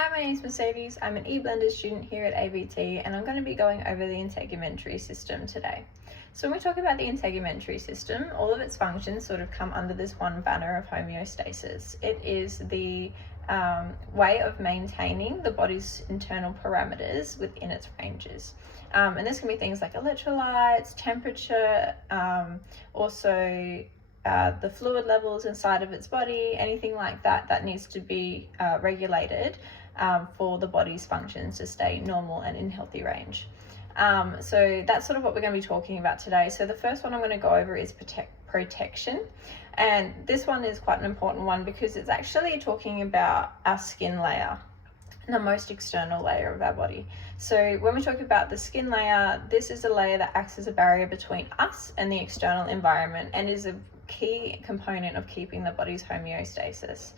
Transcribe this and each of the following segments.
Hi, my name is Mercedes. I'm an eBlender student here at ABT, and I'm going to be going over the integumentary system today. So when we talk about the integumentary system, all of its functions sort of come under this one banner of homeostasis. It is the way of maintaining the body's internal parameters within its ranges. And this can be things like electrolytes, temperature, also the fluid levels inside of its body, anything like that that needs to be regulated for the body's functions to stay normal and in healthy range. So that's sort of what we're going to be talking about today. So the first one I'm going to go over is protection. And this one is quite an important one because it's actually talking about our skin layer, the most external layer of our body. So when we talk about the skin layer, this is a layer that acts as a barrier between us and the external environment and is a key component of keeping the body's homeostasis.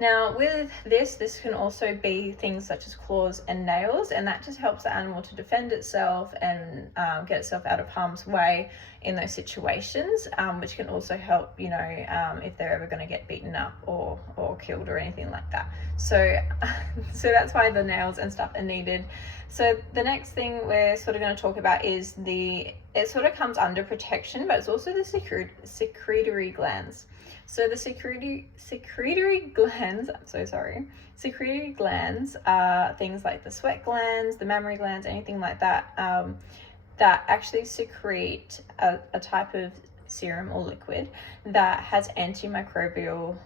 Now with this can also be things such as claws and nails, and that just helps the animal to defend itself and get itself out of harm's way in those situations, which can also help, if they're ever going to get beaten up or killed or anything like that. So that's why the nails and stuff are needed. So the next thing we're sort of going to talk about is it sort of comes under protection, but it's also the secretory glands. So the secretory glands are things like the sweat glands, the mammary glands, anything like that, that actually secrete a type of serum or liquid that has antimicrobial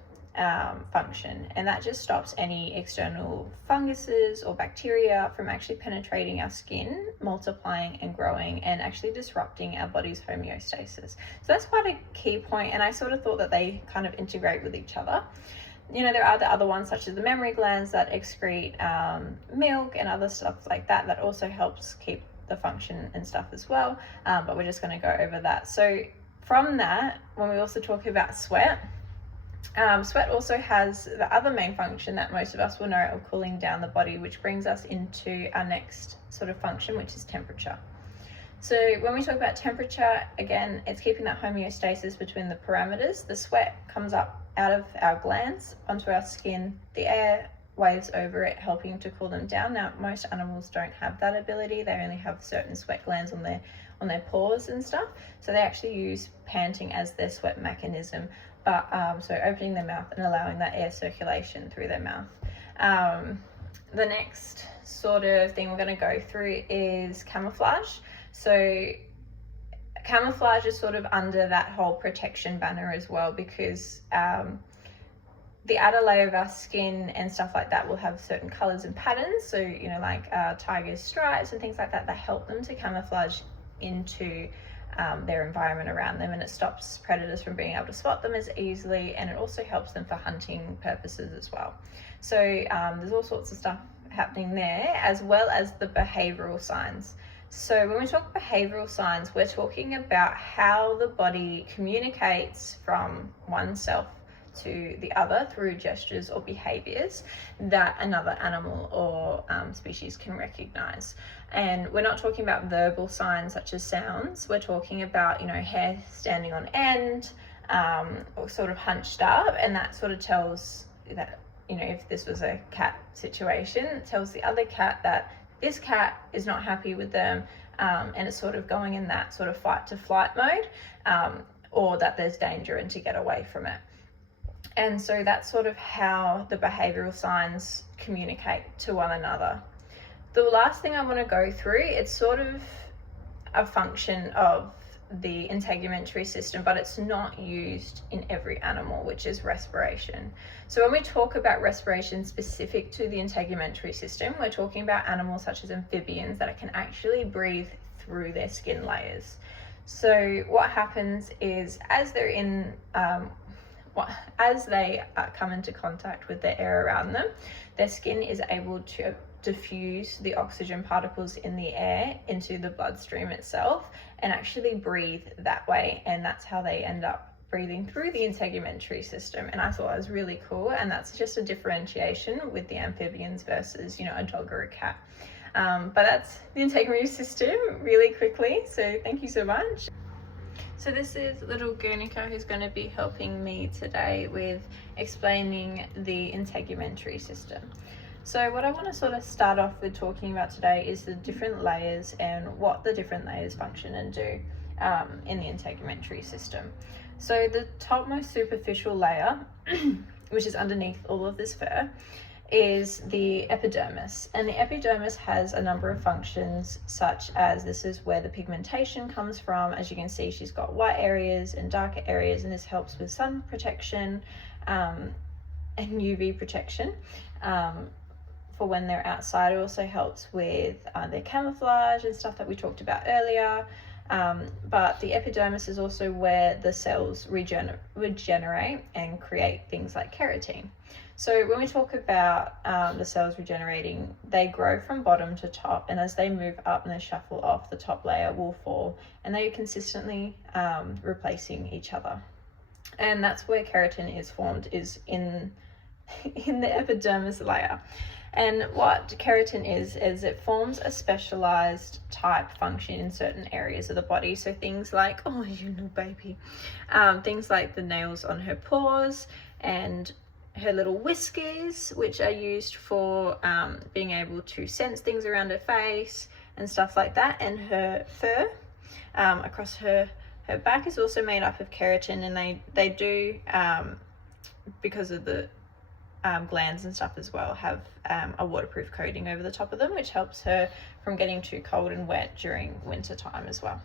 function, and that just stops any external funguses or bacteria from actually penetrating our skin, multiplying and growing, and actually disrupting our body's homeostasis. So that's quite a key point, and I sort of thought that they kind of integrate with each other. There are the other ones such as the mammary glands that excrete milk and other stuff like that that also helps keep the function and stuff as well, but we're just going to go over that. So from that, when we also talk about sweat also has the other main function that most of us will know of cooling down the body, which brings us into our next sort of function, which is temperature. So when we talk about temperature, again, it's keeping that homeostasis between the parameters. The sweat comes up out of our glands onto our skin, the air waves over it, helping to cool them down. Now, most animals don't have that ability. They only have certain sweat glands on their paws and stuff. So they actually use panting as their sweat mechanism. But so opening their mouth and allowing that air circulation through their mouth. The next sort of thing we're going to go through is camouflage. So camouflage is sort of under that whole protection banner as well, because the outer layer of our skin and stuff like that will have certain colors and patterns. So, like tigers' stripes and things like that help them to camouflage into their environment around them, and it stops predators from being able to spot them as easily, and it also helps them for hunting purposes as well. So there's all sorts of stuff happening there, as well as the behavioral signs. So when we talk behavioral signs, we're talking about how the body communicates from oneself to the other through gestures or behaviors that another animal or species can recognize. And we're not talking about verbal signs such as sounds. We're talking about, hair standing on end, or sort of hunched up, and that sort of tells that, if this was a cat situation, it tells the other cat that this cat is not happy with them, and it's sort of going in that sort of fight to flight mode, or that there's danger and to get away from it. And so that's sort of how the behavioral signs communicate to one another. The last thing I want to go through, it's sort of a function of the integumentary system, but it's not used in every animal, which is respiration. So when we talk about respiration specific to the integumentary system, we're talking about animals such as amphibians that can actually breathe through their skin layers. So what happens is as they come into contact with the air around them, their skin is able to diffuse the oxygen particles in the air into the bloodstream itself and actually breathe that way, and that's how they end up breathing through the integumentary system. And I thought it was really cool, and that's just a differentiation with the amphibians versus a dog or a cat. But that's the integumentary system really quickly, so thank you so much. So this is little Guernica, who's going to be helping me today with explaining the integumentary system. So what I want to sort of start off with talking about today is the different layers and what the different layers function and do in the integumentary system. So the topmost superficial layer, which is underneath all of this fur, is the epidermis, and the epidermis has a number of functions, such as this is where the pigmentation comes from. As you can see, she's got white areas and darker areas, and this helps with sun protection and UV protection for when they're outside. It also helps with their camouflage and stuff that we talked about earlier. But the epidermis is also where the cells regenerate and create things like keratin. So when we talk about the cells regenerating, they grow from bottom to top, and as they move up and they shuffle off, the top layer will fall, and they are consistently replacing each other. And that's where keratin is formed, is in the epidermis layer. And what keratin is it forms a specialized type function in certain areas of the body. So things like, oh, you little baby, things like the nails on her paws and her little whiskers, which are used for being able to sense things around her face and stuff like that. And her fur across her back is also made up of keratin, and they do, because of the glands and stuff as well, have a waterproof coating over the top of them, which helps her from getting too cold and wet during winter time as well.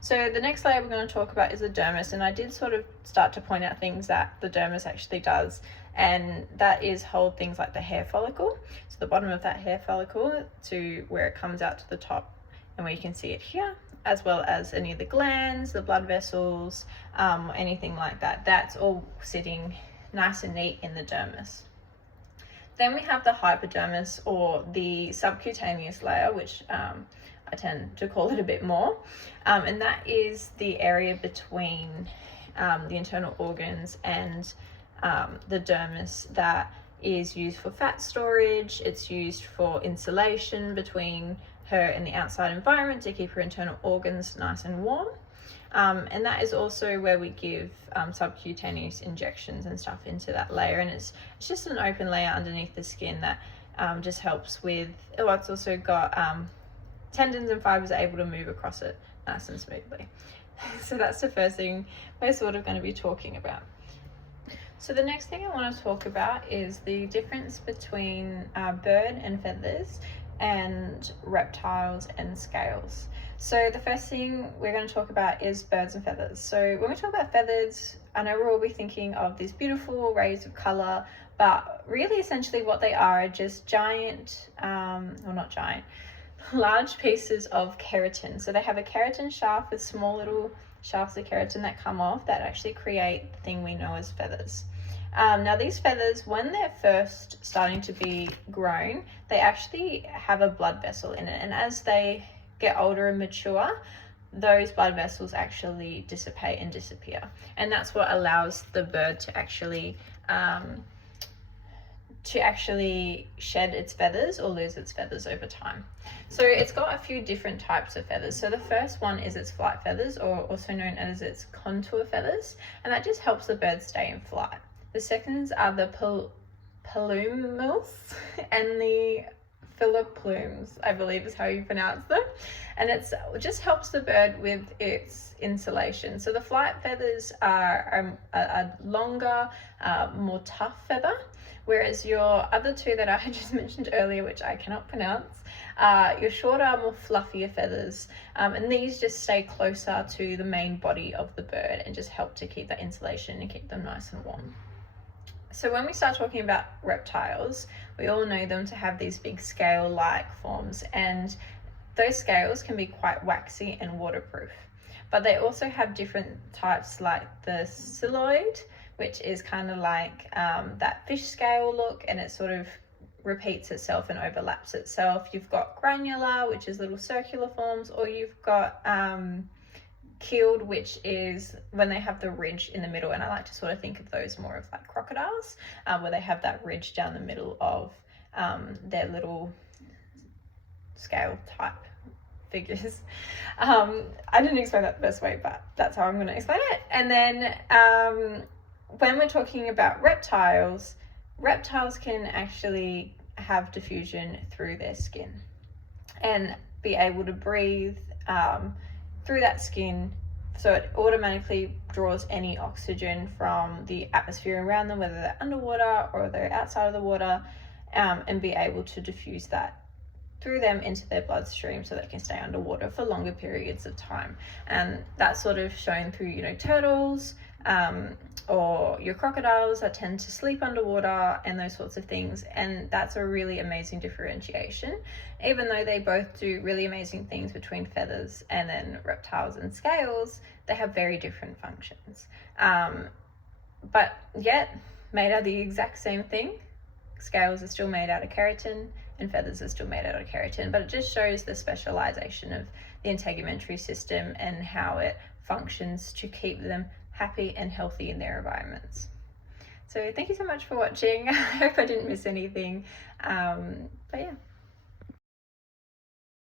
So the next layer we're going to talk about is the dermis, and I did sort of start to point out things that the dermis actually does, and that is hold things like the hair follicle, so the bottom of that hair follicle to where it comes out to the top, and where you can see it here, as well as any of the glands, the blood vessels, anything like that. That's all sitting nice and neat in the dermis. Then we have the hypodermis, or the subcutaneous layer, which I tend to call it a bit more, and that is the area between the internal organs and the dermis that is used for fat storage. It's used for insulation between her and the outside environment to keep her internal organs nice and warm. And that is also where we give subcutaneous injections and stuff into that layer, and it's just an open layer underneath the skin that just helps with, it's also got tendons and fibers are able to move across it nice and smoothly. So that's the first thing we're sort of going to be talking about. So the next thing I want to talk about is the difference between bird and feathers and reptiles and scales. So the first thing we're going to talk about is birds and feathers. So when we talk about feathers, I know we'll all be thinking of these beautiful rays of color, but really essentially what they are just giant, well not giant, large pieces of keratin. So they have a keratin shaft with small little shafts of keratin that come off that actually create the thing we know as feathers. Now these feathers, when they're first starting to be grown, they actually have a blood vessel in it, and as they get older and mature, those blood vessels actually dissipate and disappear, and that's what allows the bird to actually shed its feathers or lose its feathers over time. So it's got a few different types of feathers. So the first one is its flight feathers, or also known as its contour feathers, and that just helps the bird stay in flight. The seconds are the plumels and the filiplumes, I believe is how you pronounce them, and it just helps the bird with its insulation. So the flight feathers are a longer, more tough feather, whereas your other two that I just mentioned earlier, which I cannot pronounce, your shorter, more fluffier feathers, and these just stay closer to the main body of the bird and just help to keep that insulation and keep them nice and warm. So when we start talking about reptiles, we all know them to have these big scale-like forms, and those scales can be quite waxy and waterproof. But they also have different types, like the coeloid, which is kind of like that fish scale look, and it sort of repeats itself and overlaps itself. You've got granular, which is little circular forms, or you've got keeled, which is when they have the ridge in the middle, and I like to sort of think of those more of like crocodiles, where they have that ridge down the middle of their little scale type figures. I didn't explain that the best way, but that's how I'm going to explain it. And then when we're talking about reptiles can actually have diffusion through their skin and be able to breathe through that skin, so it automatically draws any oxygen from the atmosphere around them, whether they're underwater or they're outside of the water, and be able to diffuse that through them into their bloodstream so they can stay underwater for longer periods of time. And that's sort of shown through, you know, turtles, or your crocodiles that tend to sleep underwater and those sorts of things. And that's a really amazing differentiation, even though they both do really amazing things between feathers and then reptiles and scales. They have very different functions, but yet made out of the exact same thing. Scales are still made out of keratin and feathers are still made out of keratin, but it just shows the specialization of the integumentary system and how it functions to keep them happy and healthy in their environments. So thank you so much for watching. I hope I didn't miss anything, but yeah.